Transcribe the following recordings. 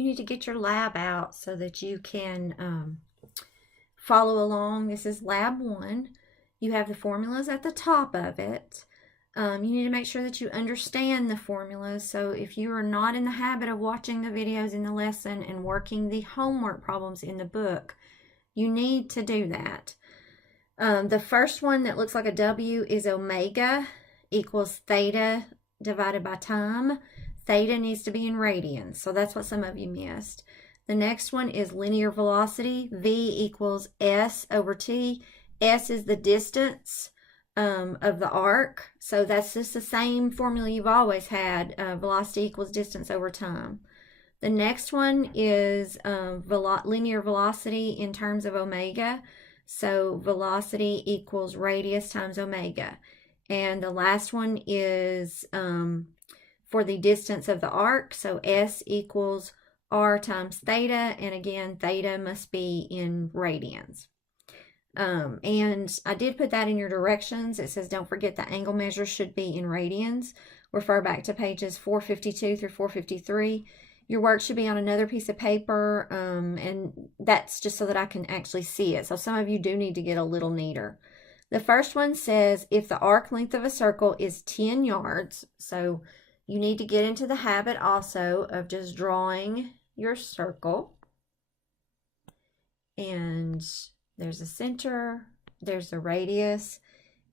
you need to get your lab out so that you can follow along. This is lab 1. You have the formulas at the top of it. You need to make sure that you understand the formulas. So if you are not in the habit of watching the videos in the lesson and working the homework problems in the book, you need to do that. The first one that looks like a W is omega equals theta divided by time. Theta needs to be in radians, so that's what some of you missed. The next one is linear velocity. V equals S over T. S is the distance of the arc, so that's just the same formula you've always had. Velocity equals distance over time. The next one is linear velocity in terms of omega, so velocity equals radius times omega. And the last one is for the distance of the arc, so S equals R times theta, and again theta must be in radians. And I did put that in your directions. It says don't forget the angle measure should be in radians. Refer back to pages 452 through 453. Your work should be on another piece of paper, and that's just so that I can actually see it. So some of you do need to get a little neater. The first one says if the arc length of a circle is 10 yards, so you need to get into the habit also of just drawing your circle. And there's a center, there's the radius.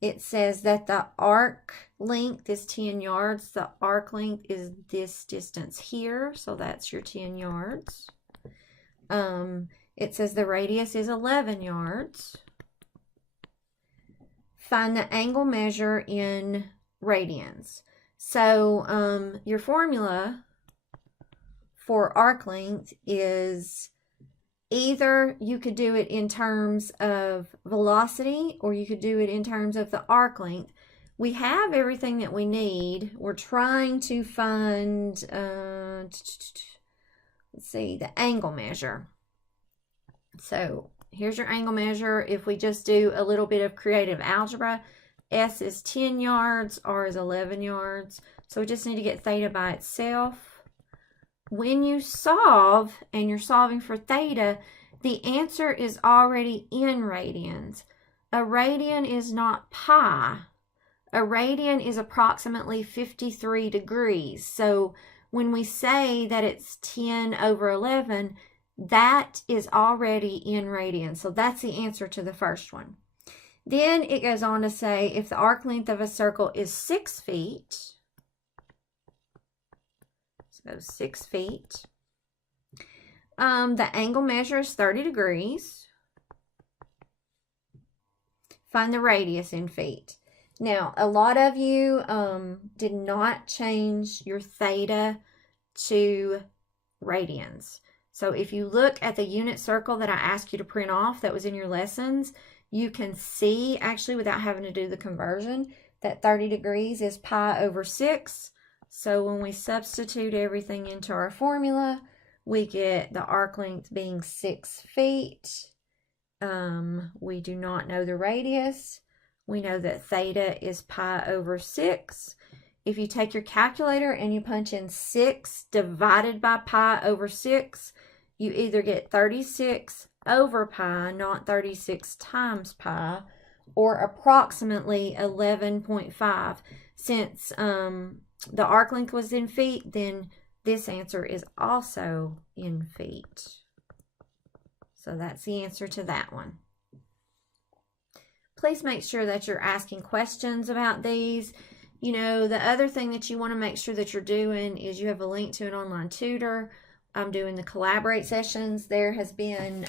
It says that the arc length is 10 yards. The arc length is this distance here, so that's your 10 yards. It says the radius is 11 yards. Find the angle measure in radians. So your formula for arc length is either you could do it in terms of velocity or you could do it in terms of the arc length. We have everything that we need. We're trying to find, let's see, the angle measure. So here's your angle measure. If we just do a little bit of creative algebra, S is 10 yards, R is 11 yards. So we just need to get theta by itself. When you solve and you're solving for theta, the answer is already in radians. A radian is not pi. A radian is approximately 53 degrees. So when we say that it's 10 over 11, that is already in radians. So that's the answer to the first one. Then it goes on to say if the arc length of a circle is 6 feet, so 6 feet, the angle measure is 30 degrees. Find the radius in feet. Now, a lot of you did not change your theta to radians. So if you look at the unit circle that I asked you to print off that was in your lessons, you can see, actually without having to do the conversion, that 30 degrees is pi over 6. So when we substitute everything into our formula, we get the arc length being 6 feet. We do not know the radius. We know that theta is pi over 6. If you take your calculator and you punch in 6 divided by pi over 6, you either get 36 over pi, not 36 times pi, or approximately 11.5. Since the arc length was in feet, then this answer is also in feet. So that's the answer to that one. Please make sure that you're asking questions about these. You know, the other thing that you want to make sure that you're doing is you have a link to an online tutor. I'm doing the Collaborate sessions. There has been,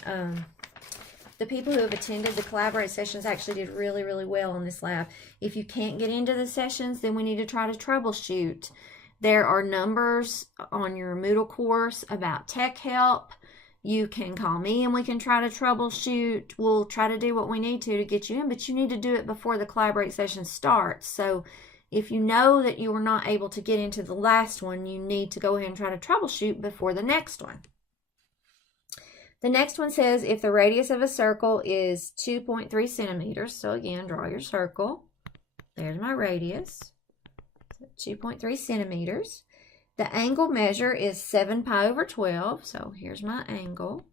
the people who have attended the Collaborate sessions actually did really, really well on this lab. If you can't get into the sessions, then we need to try to troubleshoot. There are numbers on your Moodle course about tech help. You can call me and we can try to troubleshoot. We'll try to do what we need to get you in, but you need to do it before the Collaborate session starts. So if you know that you were not able to get into the last one, you need to go ahead and try to troubleshoot before the next one. The next one says if the radius of a circle is 2.3 centimeters, so again, draw your circle. There's my radius, 2.3 centimeters. The angle measure is 7 pi over 12. So here's my angle.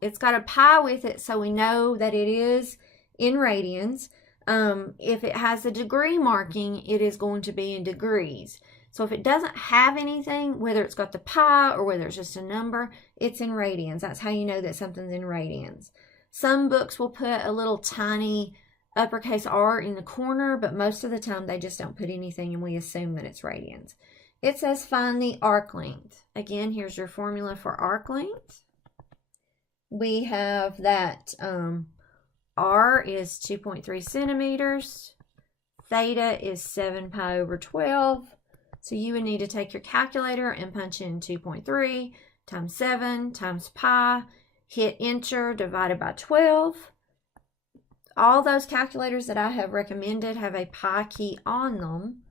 It's got a pi with it, so we know that it is in radians. If it has a degree marking, it is going to be in degrees. So if it doesn't have anything, whether it's got the pi or whether it's just a number, it's in radians. That's how you know that something's in radians. Some books will put a little tiny uppercase R in the corner, but most of the time they just don't put anything and we assume that it's radians. It says find the arc length. Again, here's your formula for arc length. We have that R is 2.3 centimeters. Theta is 7 pi over 12. So you would need to take your calculator and punch in 2.3 times 7 times pi, hit enter, divided by 12. All those calculators that I have recommended have a pi key on them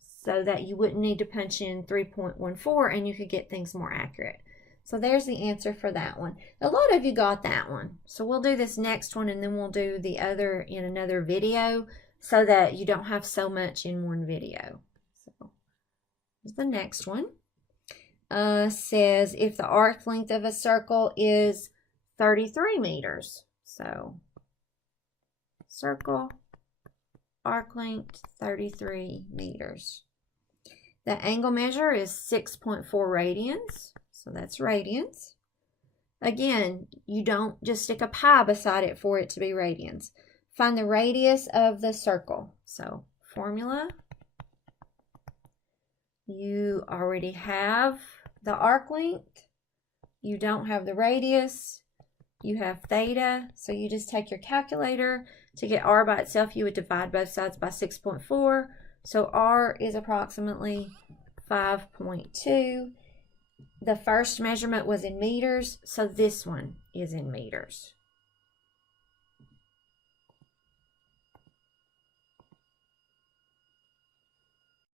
so that you wouldn't need to punch in 3.14 and you could get things more accurate. So there's the answer for that one. A lot of you got that one. So we'll do this next one and then we'll do the other in another video so that you don't have so much in one video. So here's the next one. Says if the arc length of a circle is 33 meters. So circle, arc length 33 meters. The angle measure is 6.4 radians. So that's radians. Again, you don't just stick a pi beside it for it to be radians. Find the radius of the circle. So formula. You already have the arc length. You don't have the radius. You have theta. So you just take your calculator. To get R by itself, you would divide both sides by 6.4. So R is approximately 5.2. The first measurement was in meters, so this one is in meters.